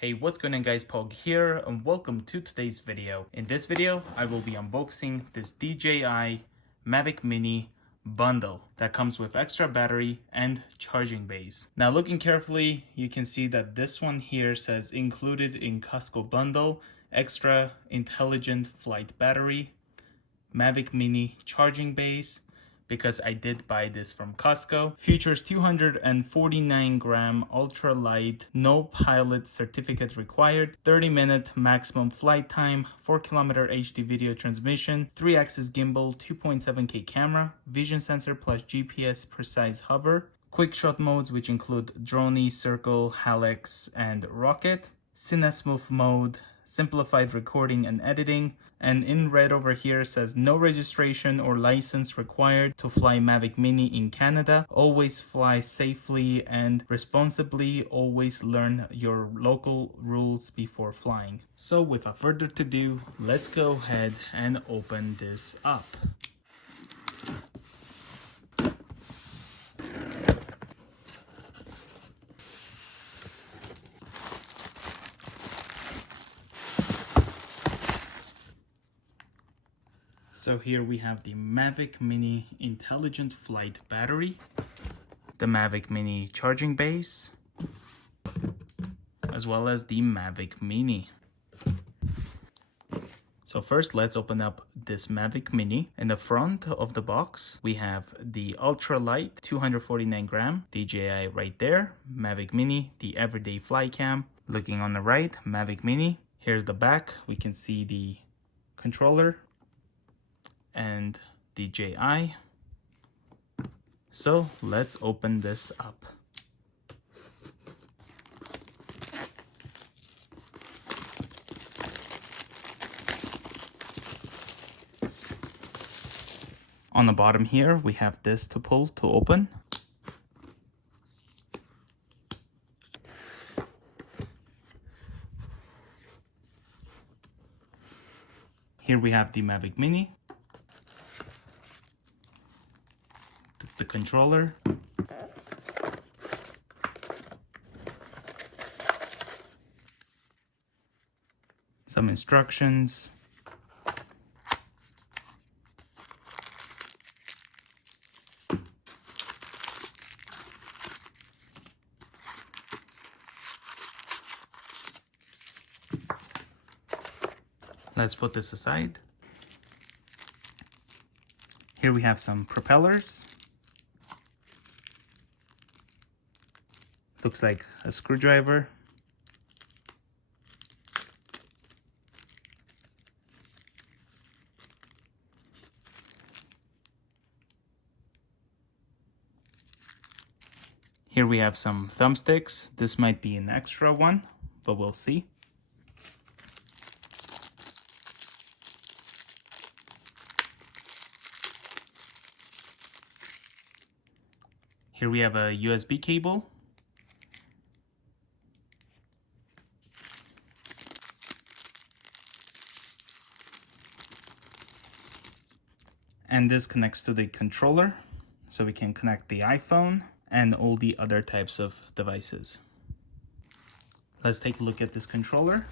Hey, what's going on guys, Pog here and welcome to today's video. In this video, I will be unboxing this DJI Mavic Mini bundle that comes with extra battery and charging base. Now looking carefully, you can see that this one here says included in Costco bundle, extra intelligent flight battery, Mavic Mini charging base, because I did buy this from Costco. Features 249 gram ultra light, no pilot certificate required, 30-minute maximum flight time, 4km HD video transmission, 3-axis gimbal, 2.7K camera, vision sensor plus GPS precise hover, quick shot modes which include droney, circle, halex, and rocket, cinesmooth mode, simplified recording and editing, and in red over here says no registration or license required to fly Mavic Mini in Canada. Always fly safely and responsibly. Always learn your local rules before flying. So without further ado, let's go ahead and open this up. So here we have the Mavic Mini Intelligent Flight Battery, the Mavic Mini charging base, as well as the Mavic Mini. So first let's open up this Mavic Mini. In the front of the box, we have the ultralight 249 gram DJI right there, Mavic Mini, the everyday fly cam. Looking on the right, Mavic Mini. Here's the back, we can see the controller and DJI. So let's open this up. On the bottom here, we have this to pull to open. Here we have the Mavic Mini, the controller, some instructions, let's put this aside. Here we have some propellers. Looks like a screwdriver. Here we have some thumbsticks. This might be an extra one, but we'll see. Here we have a USB cable. And this connects to the controller, so we can connect the iPhone and all the other types of devices. Let's take a look at this controller.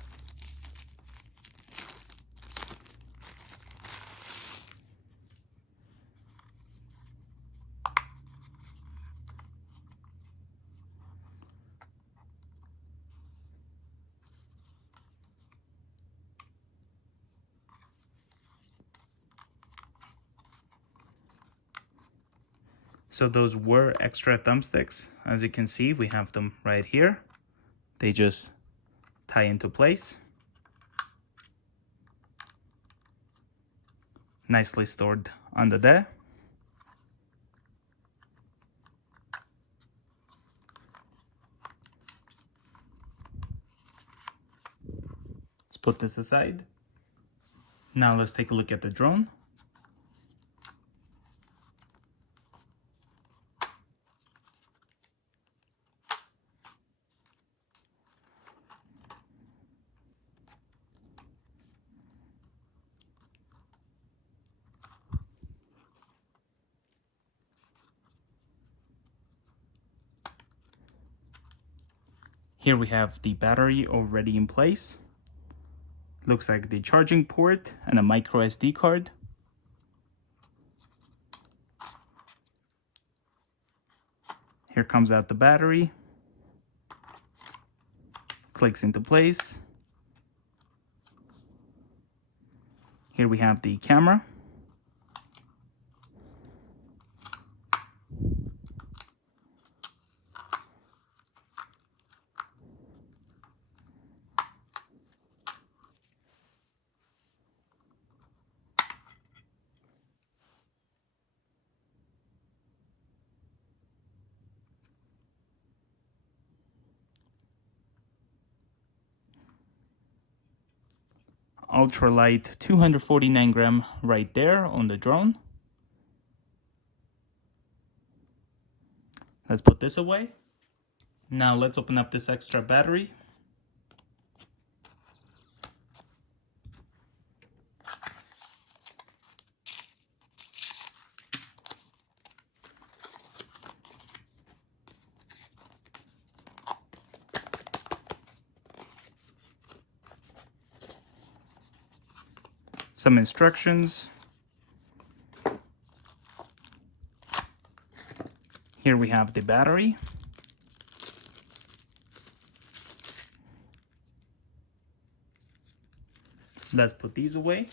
So those were extra thumbsticks. As you can see, we have them right here. They just tie into place. Nicely stored under there. Let's put this aside. Now let's take a look at the drone. Here we have the battery already in place. Looks like the charging port and a micro SD card. Here comes out the battery. Clicks into place. Here we have the camera. Ultralight 249 gram right there on the drone. Let's put this away. Now let's open up this extra battery. Some instructions. Here we have the battery. Let's put these away.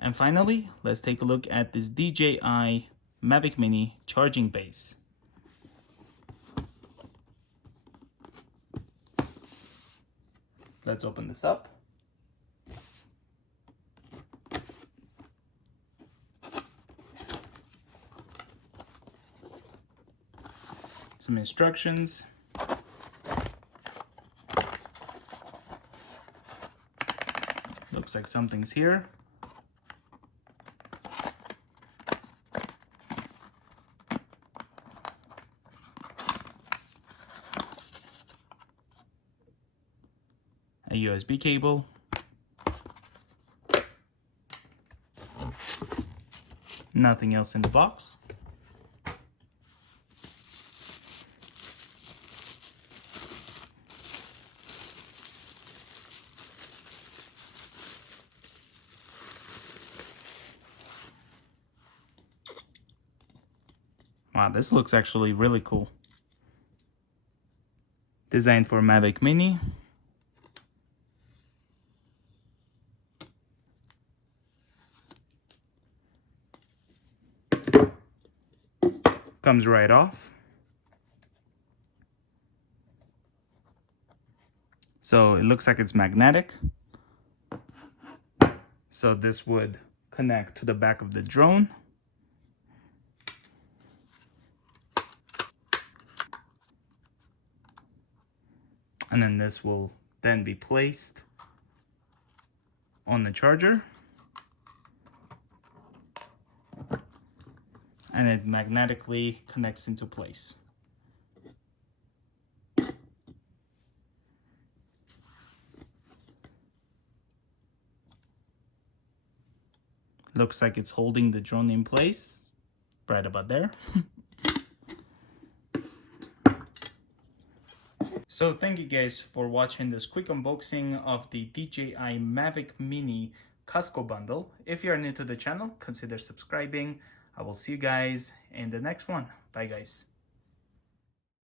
And finally, let's take a look at this DJI Mavic Mini charging base. Let's open this up. Some instructions. Looks like something's here. A USB cable. Nothing else in the box. Wow, this looks actually really cool. Designed for Mavic Mini. Comes right off. So it looks like it's magnetic. So this would connect to the back of the drone. And then this will then be placed on the charger. And it magnetically connects into place. Looks like it's holding the drone in place, right about there. So thank you guys for watching this quick unboxing of the DJI Mavic Mini Costco bundle. If you are new to the channel, consider subscribing. I will see you guys in the next one. Bye guys.